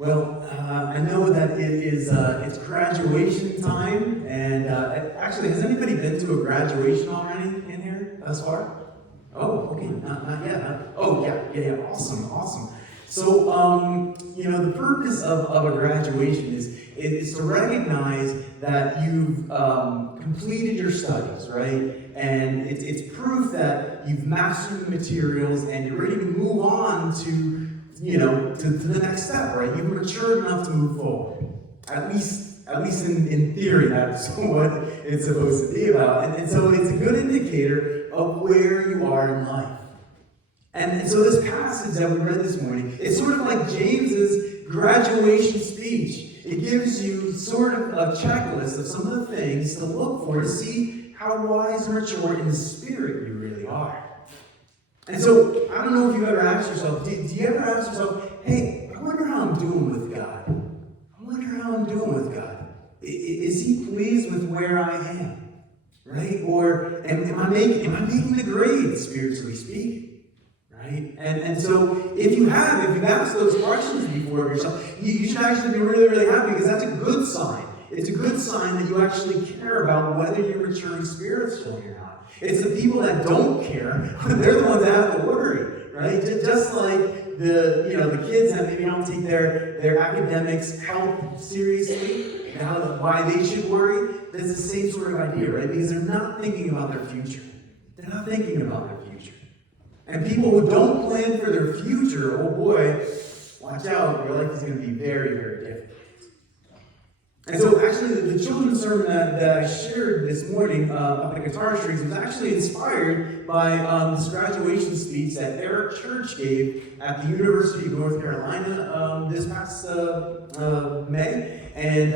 I know that it is it's graduation time, and actually, has anybody been to a graduation already in here thus far? Oh, okay, not yet. Huh? Oh, yeah, awesome. So, the purpose of a graduation is to recognize that you've completed your studies, right? And it's proof that you've mastered the materials and you're ready to move on to the next step, right? You've matured enough to move forward. At least in theory, that's what it's supposed to be about. And so it's a good indicator of where you are in life. And so this passage that we read this morning, it's sort of like James's graduation speech. It gives you sort of a checklist of some of the things to look for to see how wise and mature in the spirit you really are. And so, I don't know if you ever asked yourself, do you ever ask yourself, hey, I wonder how I'm doing with God? I wonder how I'm doing with God. Is he pleased with where I am? Right? Or am I making the grade, spiritually speaking? Right? And so, if you've asked those questions before of yourself, you should actually be really, really happy, because that's a good sign. It's a good sign that you actually care about whether you're maturing spiritually or not. It's the people that don't care, they're the ones that have to worry, right? Just like the kids that maybe don't take their academics health seriously, why they should worry, that's the same sort of idea, right? Because they're not thinking about their future. They're not thinking about their future. And people who don't plan for their future, oh boy, watch out, your life is going to be very, very difficult. And so actually the children's sermon that I shared this morning up at Guitar Strings was actually inspired by this graduation speech that Eric Church gave at the University of North Carolina this past May. And,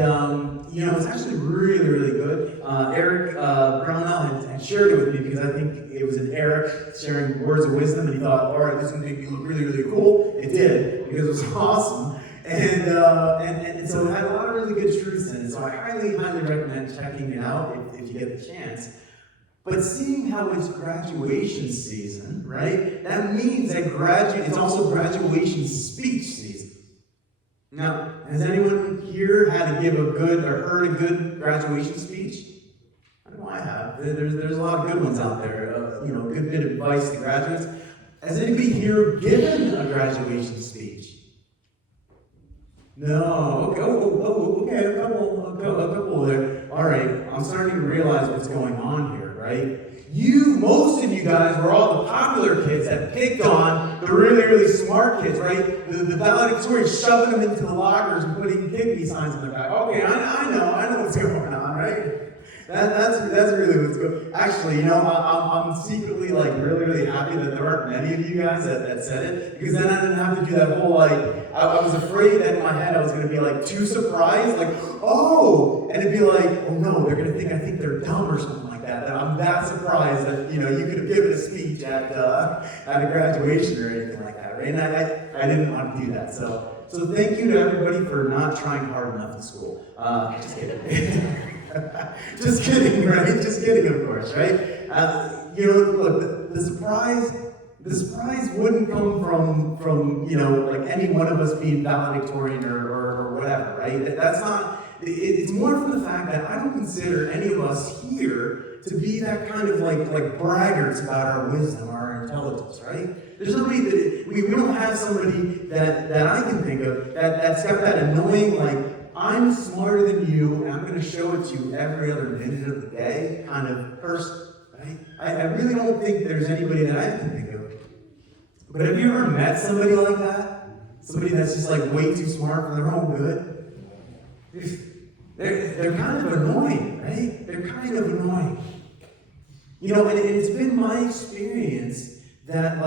it's actually really, really good. Eric Brownell had shared it with me because I think it was an Eric sharing words of wisdom, and he thought, all right, this is going to make me look really, really cool. It did, because it was awesome. And so it had a lot of really good truths in it. So I highly, highly recommend checking it out if you get the chance. But seeing how it's graduation season, right? That means that it's also graduation speech season. Now, has anyone here had to give a good or heard a good graduation speech? I know I have. There's a lot of good ones out there. A good bit of advice to graduates. Has anybody here given a graduation speech? No. Okay. A couple there. All right. I'm starting to realize what's going on here, right? Most of you guys were all the popular kids that picked on the really, really smart kids, right? The valedictorian shoving them into the lockers and putting pick me signs on their back. Okay, I know what's going on, right? That's really what's going on. Actually, I'm secretly really, really happy that there aren't many of you guys that said it, because then I didn't have to do that whole I was afraid that in my head I was going to be too surprised, oh, and it'd be oh no, they're going to think I think they're dumb or something like that. That I'm that surprised that you could have given a speech at a graduation or anything like that, right? And I didn't want to do that. So thank you to everybody for not trying hard enough in school. Just kidding. Just kidding, right? Just kidding, of course, right? Look, the surprise wouldn't come from any one of us being valedictorian or whatever, right? That's not. It's more from the fact that I don't consider any of us here to be that kind of like braggarts about our wisdom or our intelligence, right? There's nobody that we don't have somebody that I can think of that's got that annoying I'm smarter than you, and I'm going to show it to you every other minute of the day kind of person, right? I really don't think there's anybody that I can think of. But have you ever met somebody like that? Somebody that's just way too smart for their own good? They're kind of annoying, right? They're kind of annoying. And it's been my experience that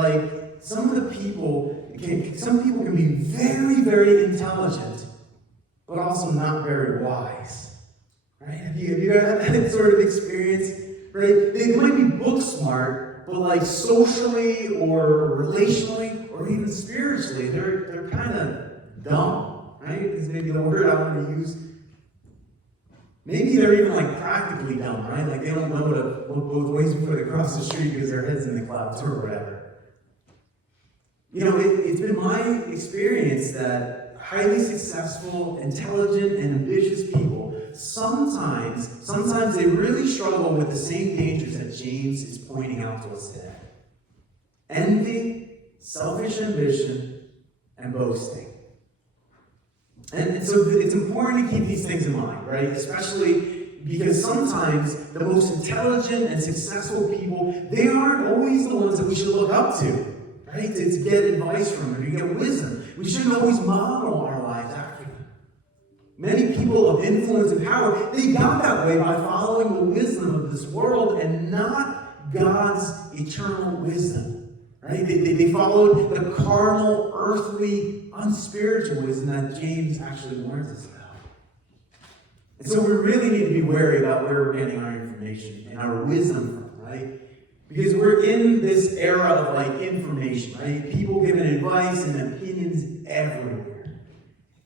some people can be very, very intelligent, but also not very wise, right? Have you ever had that sort of experience, right? They might be book smart, but socially or relationally or even spiritually, they're kind of dumb, right? Is maybe the word I want to use. Maybe they're even practically dumb, right? They don't know to look both ways before they cross the street because their head's in the clouds or whatever. It's been my experience that highly successful, intelligent, and ambitious people, sometimes they really struggle with the same dangers that James is pointing out to us today. Envy, selfish ambition, and boasting. And so it's important to keep these things in mind, right? Especially because sometimes the most intelligent and successful people, they aren't always the ones that we should look up to, right? To get advice from them, to get wisdom. We shouldn't always model our lives after them. Many people of influence and power, they got that way by following the wisdom of this world and not God's eternal wisdom. Right? They followed the carnal, earthly, unspiritual wisdom that James actually warns us about. And so we really need to be wary about where we're getting our information and our wisdom from, right? Because we're in this era of like information, right? People giving advice and opinions everywhere.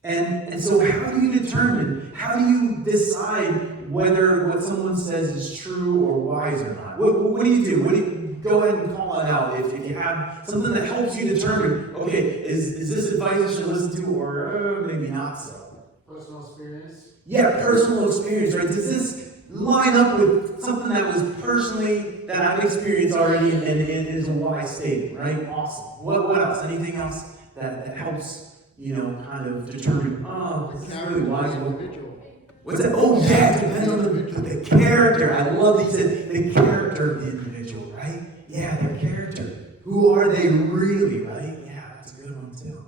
And so how do you determine, how do you decide whether what someone says is true or wise or not? What do you do? Go ahead and call it out. If you have something that helps you determine, okay, is this advice I should listen to, or maybe not so? Personal experience? Yeah, personal experience, right? Does this line up with something that was personally, that I've experienced already and is a wise statement, right? Awesome. What else? Anything else that helps, kind of determine, this is really wise? What's that? Oh, yeah, it depends on the character. I love that you said the character of the individual, right? Yeah, their character. Who are they really, right? Yeah, that's a good one too.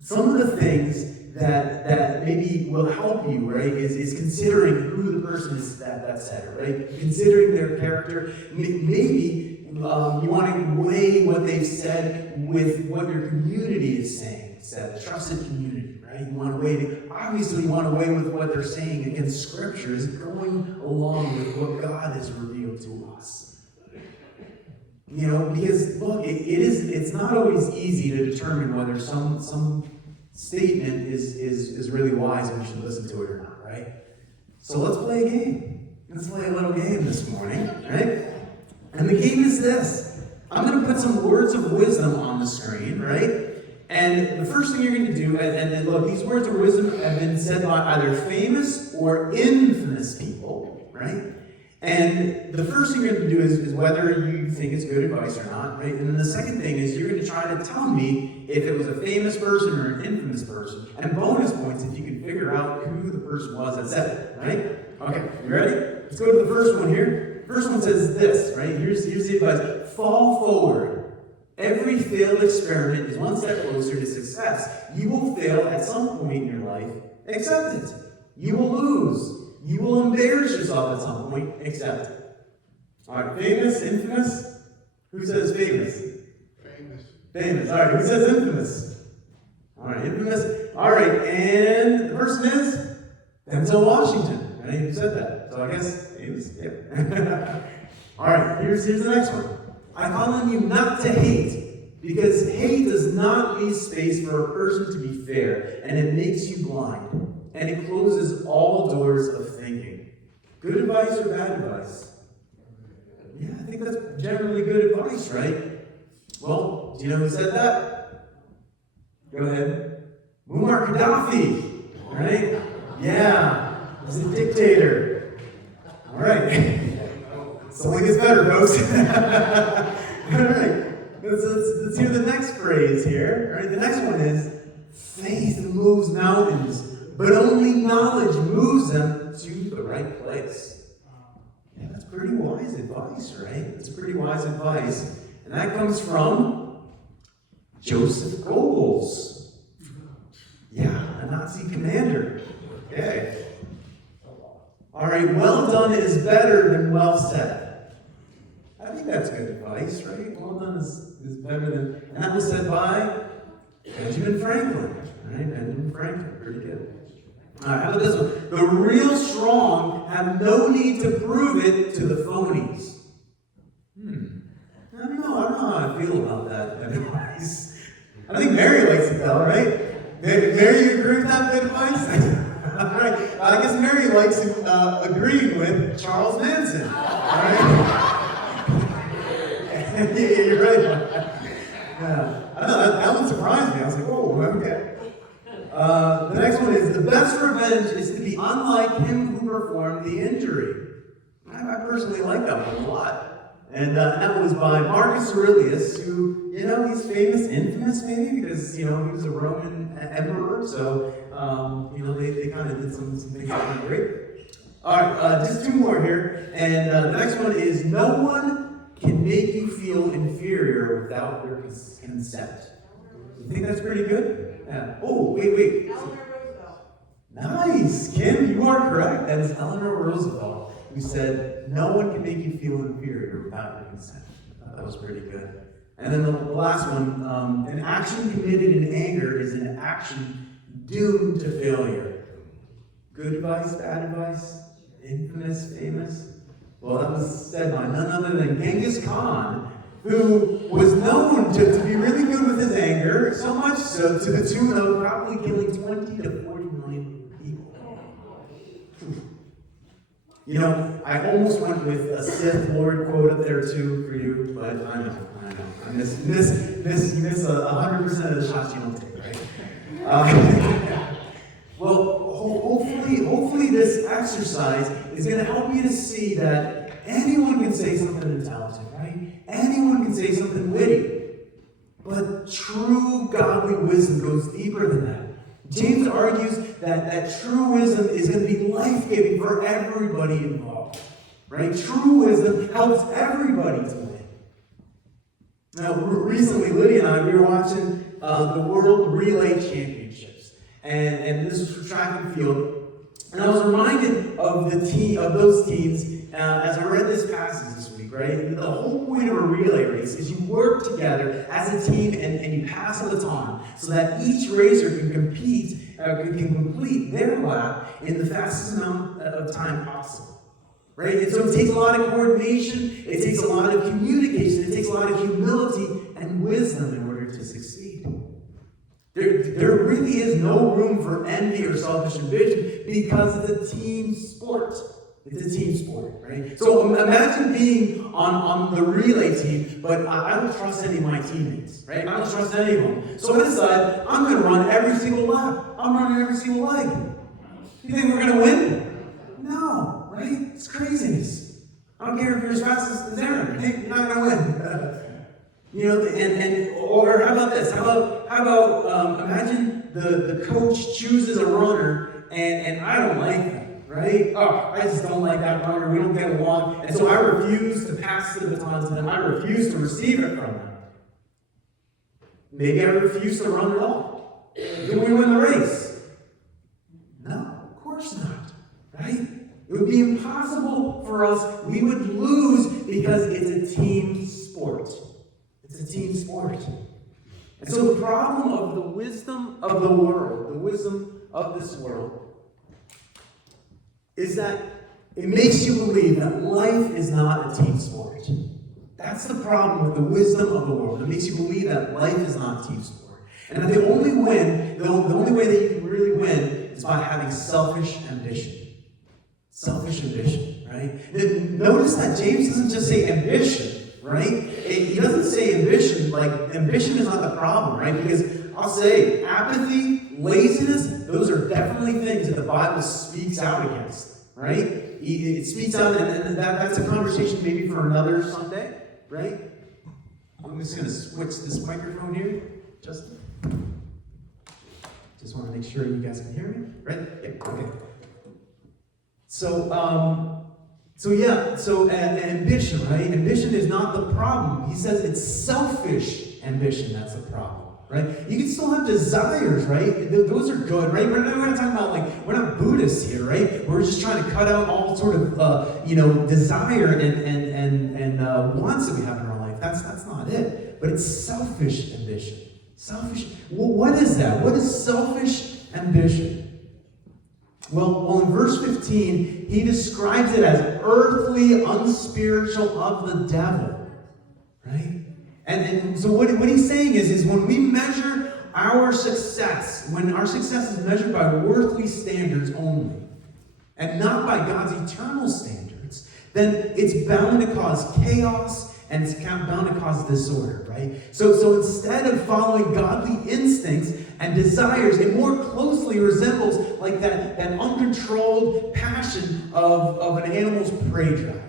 Some of the things that maybe will help you, right, is considering who the person is that said it, right? Considering their character. Maybe you want to weigh what they've said with what your community is saying. It's that trusted community, right? You want to weigh, obviously you want to weigh with what they're saying against Scripture is going along with what God has revealed to us. Because look, it's not always easy to determine whether some statement is really wise and we should listen to it or not, right? So let's play a game. Let's play a little game this morning, right? And the game is this. I'm going to put some words of wisdom on the screen, right? And the first thing you're going to do, and look, these words of wisdom have been said by either famous or infamous people, right? And the first thing you're going to do is whether you think it's good advice or not, right? And then the second thing is you're going to try to tell me if it was a famous person or an infamous person. And bonus points if you can figure out who the person was that said it, right? Okay, you ready? Let's go to the first one here. First one says this, right? Here's the advice. Fall forward. Every failed experiment is one step closer to success. You will fail at some point in your life. Accept it. You will lose. You will embarrass yourself at some point. Accept it. All right, famous, infamous? Who says famous? Famous. All right, who says infamous? All right, infamous. All right, and the person is Denzel Washington. Right? Who said that? So I guess famous. Yeah. All right, here's the next one. I'm calling you not to hate, because hate does not leave space for a person to be fair, and it makes you blind, and it closes all doors of thinking. Good advice or bad advice? Yeah, I think that's generally good advice, right? Well, do you know who said that? Go ahead. Muammar Gaddafi, right? Yeah, he's a dictator. All right. Something gets better, folks. All right. Let's hear the next phrase here. All right, the next one is, faith moves mountains, but only knowledge moves them to the right place. Yeah, that's pretty wise advice, right? That's pretty wise advice. And that comes from Joseph Goebbels. Yeah, a Nazi commander. Okay. All right, well done is better than well said. I think that's good advice, right? Well done is better than... And that was said by Benjamin Franklin. Right? Benjamin Franklin, pretty good. All right, how about this one? The real strong have no need to prove it to the phonies. I don't know how I feel about that advice. I think Mary likes it though, right? Mary, you agree with that good advice? All right. I guess Mary likes agreeing with Charles Manson. All right? Yeah, you're right. Yeah. I don't know, that one surprised surprised me. I was like, whoa, okay. The next one is, the best revenge is to be unlike him who performed the injury. I personally like that one a lot. And that was by Marcus Aurelius, who, he's famous, infamous maybe, because, he was a Roman emperor, so, they kind of did some things that were great. All right, just two more here. And the next one is, no one can make you feel inferior without your consent. You think that's pretty good? Yeah. Oh, wait. Eleanor Roosevelt. Nice, Kim, you are correct. That is Eleanor Roosevelt, who said, no one can make you feel inferior without your consent. I thought that was pretty good. And then the last one, an action committed in anger is an action doomed to failure. Good advice, bad advice, infamous, famous? Well, that was said by none other than Genghis Khan, who was known to be really good with his anger, so much so to the tune of probably killing 20 to 40 million people. I almost went with a Sith Lord quote up there too for you, but I know. I miss 100% of the shots you don't take, right? Well, hopefully this exercise is going to help you to see that anyone can say something intelligent, right? Anyone can say something witty. But true godly wisdom goes deeper than that. James argues that true wisdom is going to be life-giving for everybody involved, right? True wisdom helps everybody to win. Now, recently, Lydia and I, we were watching the World Relay Championships, and this was for track and field. And I was reminded of those teams as I read this passage this week, right? The whole point of a relay race is you work together as a team and you pass the baton so that each racer can complete their lap in the fastest amount of time possible, right? And so it takes a lot of coordination, it takes a lot of communication, it takes a lot of humility and wisdom in order to succeed. There really is no room for envy or selfish ambition because it's a team sport. It's a team sport, right? So imagine being on the relay team, but I don't trust any of my teammates, right? I don't trust any of them. So I decide I'm going to run every single lap. I'm running every single leg. You think we're going to win? No, right? It's craziness. I don't care if you're as fast as Aaron. You're not going to win. Or how about this? How about imagine the coach chooses a runner and I don't like them, right? Oh, I just don't like that runner. We don't get along. And so I refuse to pass the baton to them. I refuse to receive it from them. Maybe I refuse to run at all. Do we win the race? No, of course not, right? It would be impossible for us. We would lose because it's a team sport. It's a team sport. And so the problem of the wisdom of the world, the wisdom of this world, is that it makes you believe that life is not a team sport. That's the problem with the wisdom of the world. It makes you believe that life is not a team sport. And that the only way that you can really win is by having selfish ambition. Selfish ambition, right? Notice that James doesn't just say ambition, right? He doesn't say ambition, like ambition is not the problem, right? Because I'll say apathy, laziness, those are definitely things that the Bible speaks out against, right? It speaks out, and that's a conversation maybe for another Sunday, right? I'm just going to switch this microphone here, Justin. Just want to make sure you guys can hear me, right? Yeah, okay. So ambition, right? Ambition is not the problem. He says it's selfish ambition that's the problem, right? You can still have desires, right? Those are good, right? We're not talking about, we're not Buddhists here, right? We're just trying to cut out all sort of, desire and wants that we have in our life. That's not it. But it's selfish ambition. Selfish. Well, what is that? What is selfish ambition? Well, in verse 15, he describes it as earthly, unspiritual of the devil, right? And so what he's saying is when we measure our success, when our success is measured by worldly standards only, and not by God's eternal standards, then it's bound to cause chaos and it's bound to cause disorder, right? So instead of following godly instincts and desires, it more closely resembles like that uncontrolled passion of an animal's prey drive.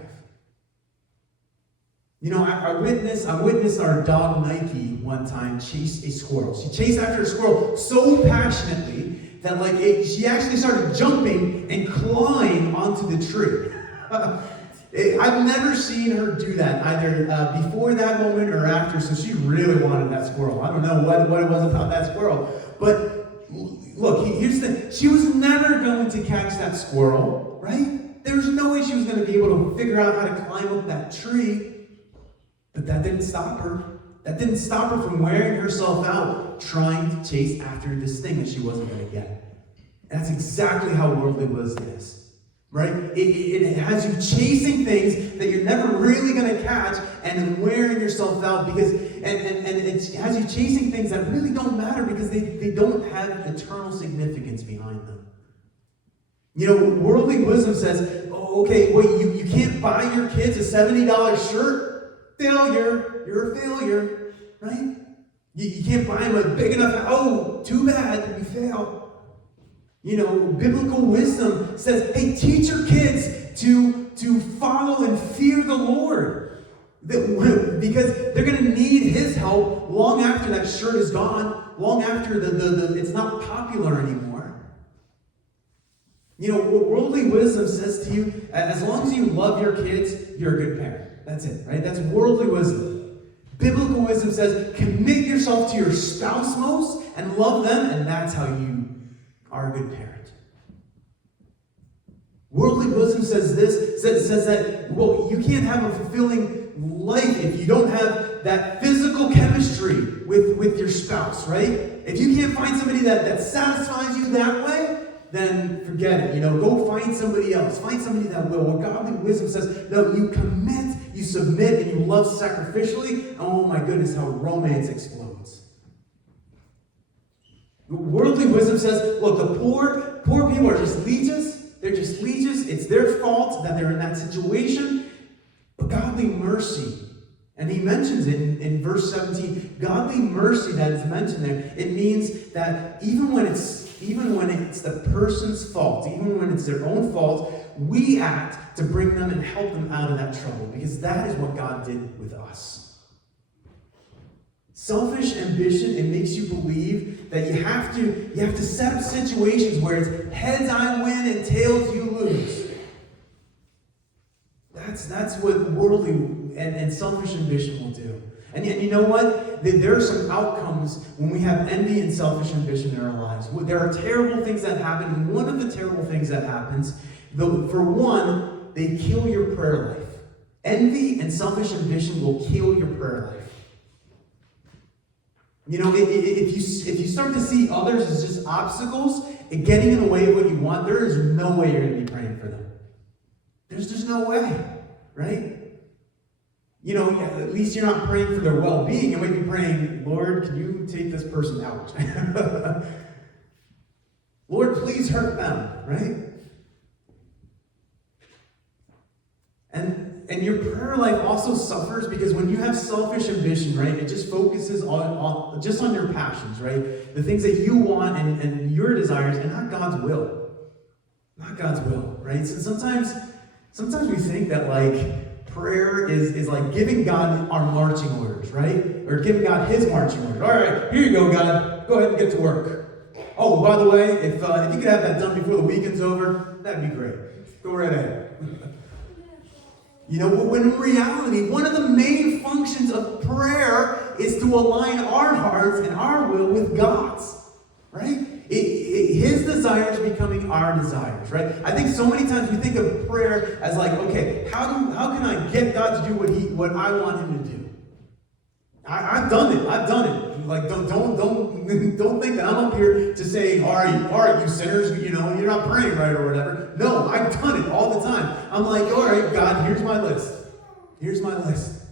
You know, I witnessed our dog Nike one time chase a squirrel. She chased after a squirrel so passionately that she actually started jumping and clawing onto the tree. I've never seen her do that, either before that moment or after, so she really wanted that squirrel. I don't know what it was about that squirrel. But look, here's the thing. She was never going to catch that squirrel, right? There was no way she was going to be able to figure out how to climb up that tree. But that didn't stop her. That didn't stop her from wearing herself out trying to chase after this thing that she wasn't going to get. And that's exactly how worldly wisdom is. Right? It has you chasing things that you're never really going to catch and then wearing yourself out because and it has you chasing things that really don't matter because they don't have eternal significance behind them. You know, worldly wisdom says, oh, okay, wait, you can't buy your kids a $70 shirt? Failure. You're a failure, right? You can't buy them a big enough, oh, too bad, you fail. You know, biblical wisdom says, hey, teach your kids to follow and fear the Lord. Because they're going to need his help long after that shirt is gone, long after it's not popular anymore. You know, worldly wisdom says to you, as long as you love your kids, you're a good parent. That's it, right? That's worldly wisdom. Biblical wisdom says, commit yourself to your spouse most and love them, and that's how you are a good parent. Worldly wisdom says that, well, you can't have a fulfilling life if you don't have that physical chemistry with your spouse, right? If you can't find somebody that satisfies you that way, then forget it. You know, go find somebody else. Find somebody that will. What godly wisdom says, no, you commit, you submit, and you love sacrificially. And oh my goodness, how romance explodes. Worldly wisdom says, look, the poor people are just leeches. They're just leeches. It's their fault that they're in that situation. But godly mercy, and he mentions it in verse 17, godly mercy that is mentioned there, it means that even when it's the person's fault, even when it's their own fault, we act to bring them and help them out of that trouble, because that is what God did with us. Selfish ambition, it makes you believe that you have to set up situations where it's heads I win and tails you lose. That's what worldly and selfish ambition will do. And you know what? There are some outcomes when we have envy and selfish ambition in our lives. There are terrible things that happen, and one of the terrible things that happens, for one, they kill your prayer life. Envy and selfish ambition will kill your prayer life. You know, if you start to see others as just obstacles and getting in the way of what you want, there is no way you're going to be praying for them. There's just no way, right? You know, at least you're not praying for their well-being. You might be praying, Lord, can you take this person out? Lord, please hurt them, right? And your prayer life also suffers because when you have selfish ambition, right, it just focuses on your passions, right? The things that you want and your desires, and not God's will. Not God's will, right? So sometimes we think that, like, prayer is like giving God our marching orders, right? Or giving God his marching orders. All right, here you go, God. Go ahead and get to work. Oh, by the way, if you could have that done before the weekend's over, that'd be great. Go right ahead. You know, when in reality, one of the main functions of prayer is to align our hearts and our will with God's, right? His desires becoming our desires, right? I think so many times we think of prayer as like, okay, how can I get God to do what I want him to do? I've done it. Like, don't think that I'm up here to say, all right, you sinners, you know, you're not praying right or whatever. No, I've done it all the time. I'm like, all right, God, here's my list. Here's my list.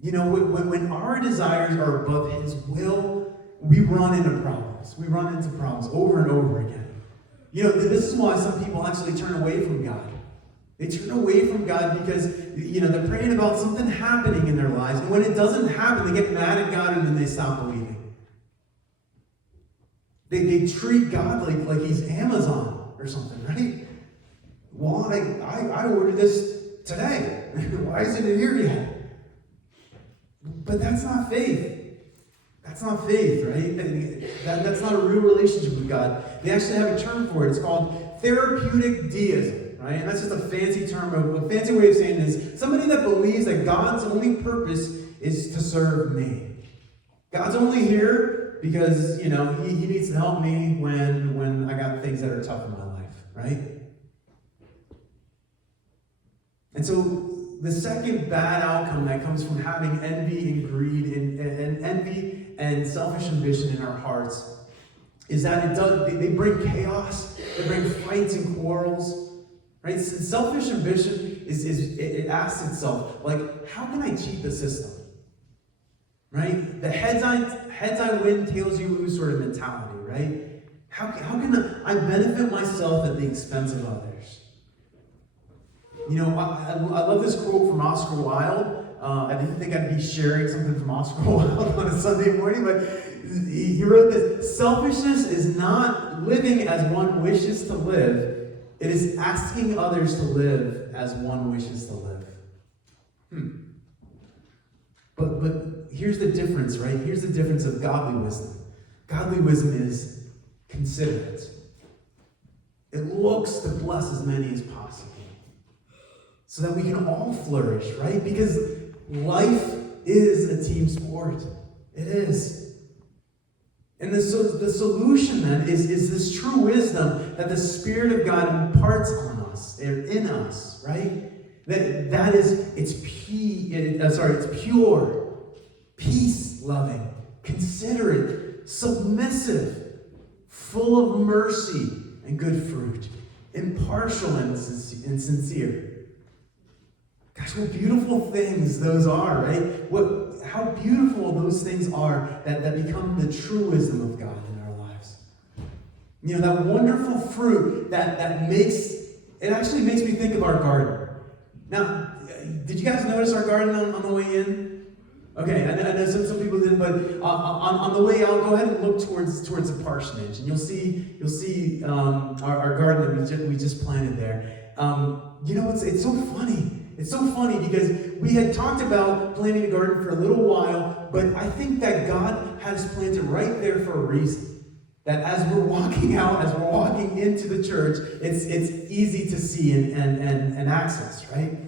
You know, when our desires are above his will, we run into problems. We run into problems over and over again. You know, this is why some people actually turn away from God. They turn away from God because, they're praying about something happening in their lives. And when it doesn't happen, they get mad at God and then they stop believing. They treat God like he's Amazon or something, right? Well, I ordered this today. Why isn't it here yet? But that's not faith. That's not faith, right? That's not a real relationship with God. They actually have a term for it. It's called therapeutic deism, right? And that's just a fancy term, a fancy way of saying it is somebody that believes that God's only purpose is to serve me. God's only here because, he needs to help me when I got things that are tough in my life, right? And so the second bad outcome that comes from having envy and greed and envy and selfish ambition in our hearts is that they bring chaos, they bring fights and quarrels, right? Selfish ambition it asks itself, like, how can I cheat the system? Right? The heads I win, tails you lose sort of mentality, right? How can I benefit myself at the expense of others? I love this quote from Oscar Wilde. I didn't think I'd be sharing something from Oscar Wilde on a Sunday morning, but he wrote this: selfishness is not living as one wishes to live. It is asking others to live as one wishes to live. But here's the difference, right? Here's the difference of godly wisdom. Godly wisdom is considerate. It looks to bless as many as possible, so that we can all flourish, right? Because life is a team sport. It is. And the solution then is this true wisdom that the Spirit of God imparts on us. They're in us, right? It's pure, peace-loving, considerate, submissive, full of mercy and good fruit, impartial and sincere. Gosh, what beautiful things those are, right? How beautiful those things are that become the true wisdom of God in our lives. That wonderful fruit that actually makes me think of our garden. Now, did you guys notice our garden on the way in? Okay, I know some people didn't, but on the way out, go ahead and look towards the parsonage, and you'll see our garden that we just planted there. It's so funny. It's so funny because we had talked about planting a garden for a little while, but I think that God had us planted right there for a reason. That as we're walking out, as we're walking into the church, it's easy to see and access, right?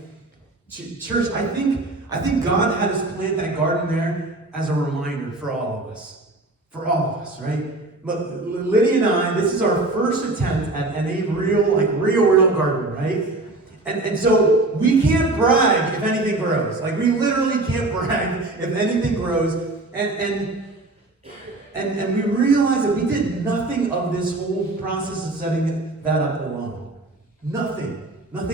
Church, I think God had us plant that garden there as a reminder for all of us. For all of us, right? But Lydia and I, this is our first attempt at a real garden, right? And so we can't brag if anything grows. Like, we literally can't brag if anything grows. And we realize that we did nothing of this whole process of setting that up alone. Nothing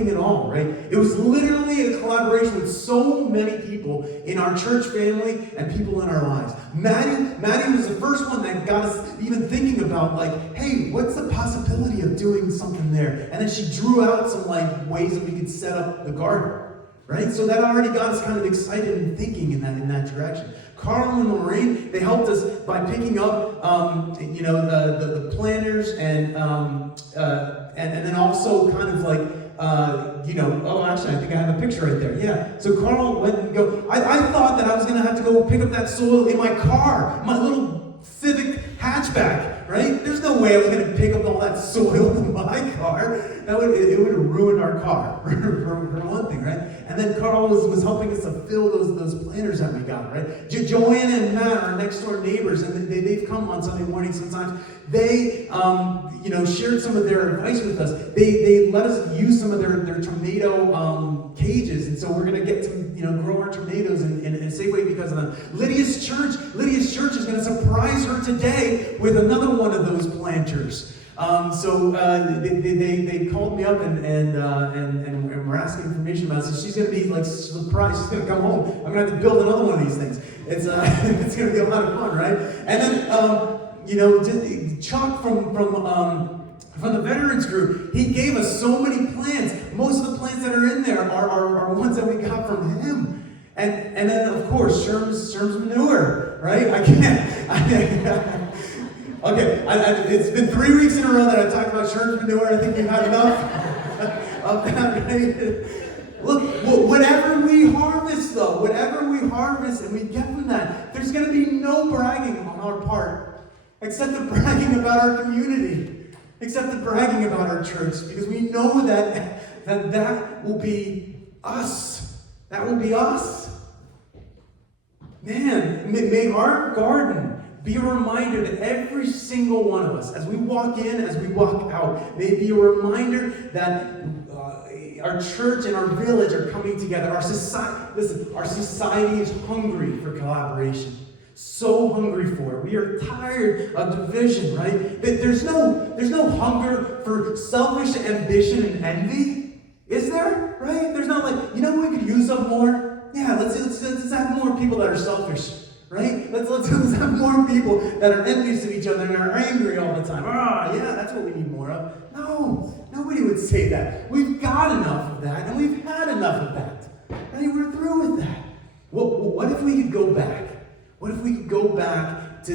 at all, right? It was literally a collaboration with so many people in our church family and people in our lives. Maddie was the first one that got us even thinking about, like, hey, what's the possibility of doing something there? And then she drew out some ways that we could set up the garden, right? So that already got us kind of excited and thinking in that direction. Carl and Lorraine, they helped us by picking up, the planters and then also kind of actually, I think I have a picture right there. Yeah. So Carl went and I thought that I was going to have to go pick up that soil in my car, my little Civic hatchback, right? There's no way I was going to pick up all that soil in my car. It would have ruined our car, for one thing, right? And then Carl was helping us to fill those planters that we got, right? Joanna and Matt are next door neighbors, and they've come on Sunday morning sometimes. They, shared some of their advice with us. They let us use some of their tomato cages, and so we're going to get to grow our tomatoes in a safe way because of them. Lydia's church is going to surprise her today with another one of those planters. They called me up and were asking information about it. So she's going to be surprised. She's going to come home. I'm going to have to build another one of these things. It's going to be a lot of fun, right? And then Chuck from From the veterans group, he gave us so many plants. Most of the plants that are in there are ones that we got from him. And then, of course, Sherm's manure, right? Okay, it's been 3 weeks in a row that I talked about Sherm's manure. I think we've had enough of that, right? Look, whatever we harvest, though, whatever we harvest and we get from that, there's going to be no bragging on our part, except the bragging about our community, except the bragging about our church, because we know that will be us. That will be us. Man, may our garden be a reminder to every single one of us, as we walk in, as we walk out, may it be a reminder that our church and our village are coming together. Our society is hungry for collaboration. So hungry for it. We are tired of division, right? There's no hunger for selfish ambition and envy. Is there? Right? There's not like, you know what we could use up more? Yeah, let's have more people that are selfish, right? Let's have more people that are envious of each other and are angry all the time. Yeah, that's what we need more of. No, nobody would say that. We've got enough of that, and we've had enough of that. Right? We're through with that. What if we could go back? What if we could go back to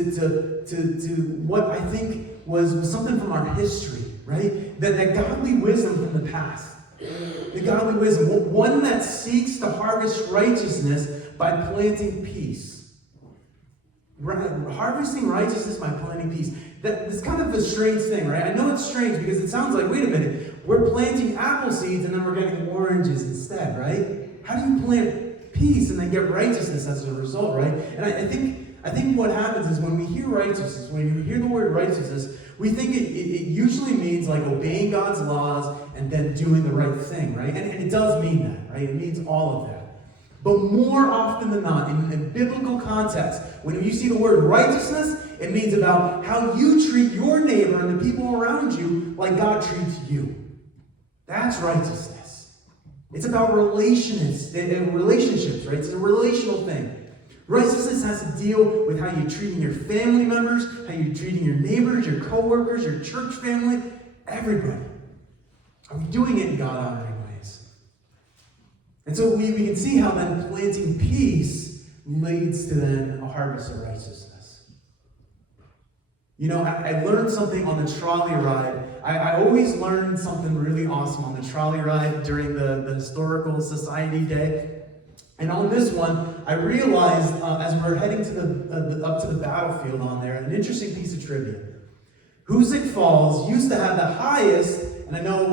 what I think was something from our history, right? That godly wisdom from the past. The godly wisdom, one that seeks to harvest righteousness by planting peace. Harvesting righteousness by planting peace. That's kind of a strange thing, right? I know it's strange because it sounds like, wait a minute, we're planting apple seeds and then we're getting oranges instead, right? How do you plant peace and then get righteousness as a result, right? And I think what happens is when we hear righteousness, when we hear the word righteousness, we think it usually means like obeying God's laws and then doing the right thing, right? And it does mean that, right? It means all of that. But more often than not, in biblical context, when you see the word righteousness, it means about how you treat your neighbor and the people around you like God treats you. That's righteousness. It's about relationships, right? It's a relational thing. Righteousness has to deal with how you're treating your family members, how you're treating your neighbors, your co-workers, your church family, everybody. Are we doing it in God-honoring ways? And so we can see how then planting peace leads to then a harvest of righteousness. You know, I learned something on the trolley ride. I always learned something really awesome on the trolley ride during the Historical Society Day. And on this one, I realized as we're heading to up to the battlefield on there, an interesting piece of trivia. Hoosick Falls used to have the highest, and I know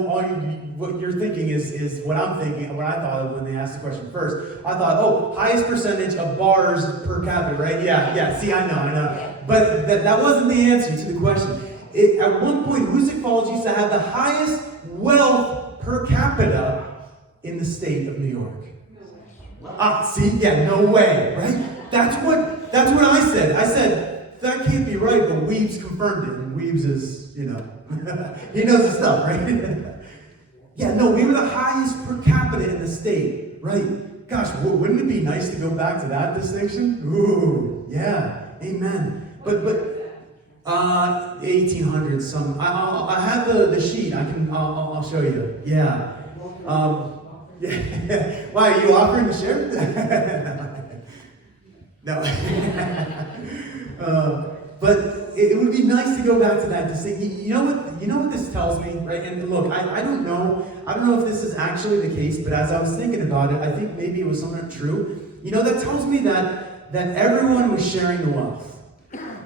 what you're thinking is what I'm thinking, what I thought of when they asked the question first. I thought, highest percentage of bars per capita, right? Yeah. See, I know. But that wasn't the answer to the question. At one point, Hoosick Falls used to have the highest wealth per capita in the state of New York. No way, right? That's what I said. I said, that can't be right, but Weebs confirmed it. And Weebs is, he knows his stuff, right? We were the highest per capita in the state, right? Gosh, wouldn't it be nice to go back to that distinction? Ooh, yeah, amen. But 1800s, some. I have the sheet. I'll show you. Yeah. Why, are you offering to share? No. But it would be nice to go back to that to say, you know what this tells me, right? And look, I don't know if this is actually the case, but as I was thinking about it, I think maybe it was somewhat true. That tells me that everyone was sharing the wealth.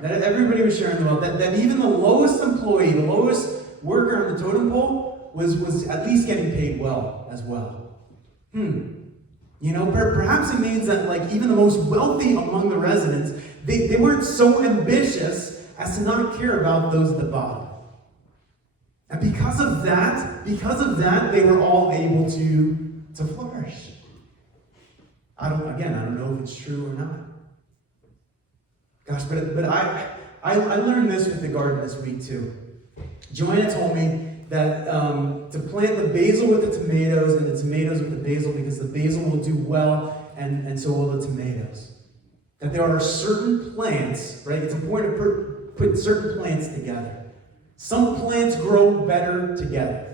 That everybody was sharing the wealth. That even the lowest employee, the lowest worker on the totem pole was at least getting paid well as well. Perhaps it means that even the most wealthy among the residents, they weren't so ambitious as to not care about those at the bottom. And because of that, they were all able to flourish. I don't know if it's true or not. Gosh, but I learned this with the garden this week too. Joanna told me that to plant the basil with the tomatoes and the tomatoes with the basil, because the basil will do well and so will the tomatoes. That there are certain plants, right? It's important to put certain plants together. Some plants grow better together.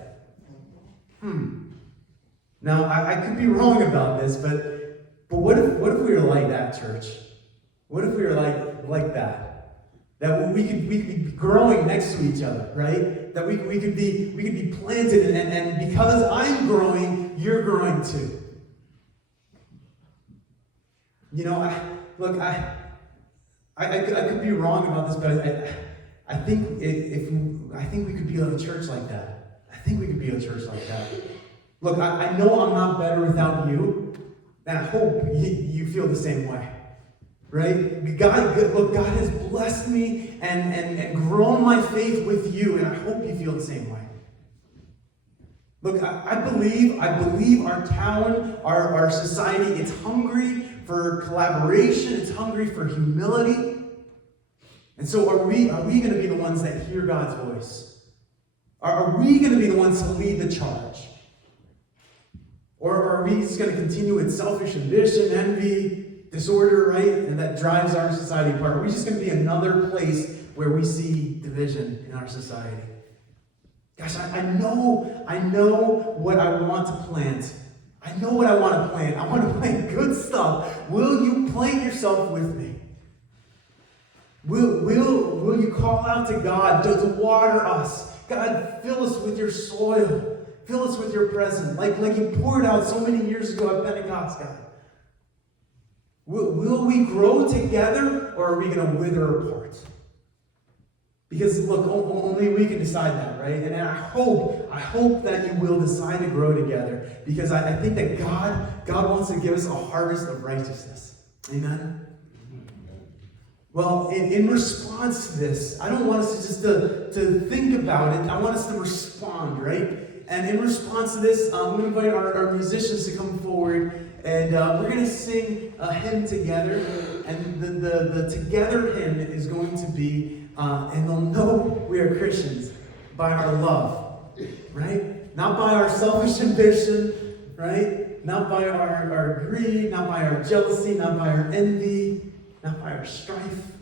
Now, I could be wrong about this, but what if we were like that, church? What if we were like that? That we could be growing next to each other, right? That we could be planted, and because I'm growing, you're growing too. You know, I could be wrong about this, but I think I think we could be a church like that. I think we could be a church like that. Look, I know I'm not better without you, and I hope you feel the same way. Right? God has blessed me and grown my faith with you, and I hope you feel the same way. Look, I believe our town, our society, it's hungry for collaboration, it's hungry for humility. And so are we going to be the ones that hear God's voice? Are we going to be the ones to lead the charge? Or are we just going to continue with selfish ambition, envy, disorder, right? And that drives our society apart. Are we just going to be another place where we see division in our society? Gosh, I know what I want to plant. I know what I want to plant. I want to plant good stuff. Will you plant yourself with me? Will you call out to God to water us? God, fill us with your soil. Fill us with your presence, like you poured out so many years ago at Pentecost, God. Will we grow together, or are we going to wither apart? Because look, only we can decide that, right? And I hope that you will decide to grow together, because I think that God wants to give us a harvest of righteousness. Amen? Well, in response to this, I don't want us to just to think about it. I want us to respond, right? And in response to this, I'm going to invite our musicians to come forward, and we're going to sing a hymn together. And the together hymn is going to be, and they'll know we are Christians by our love, right? Not by our selfish ambition, right? Not by our greed, not by our jealousy, not by our envy, not by our strife,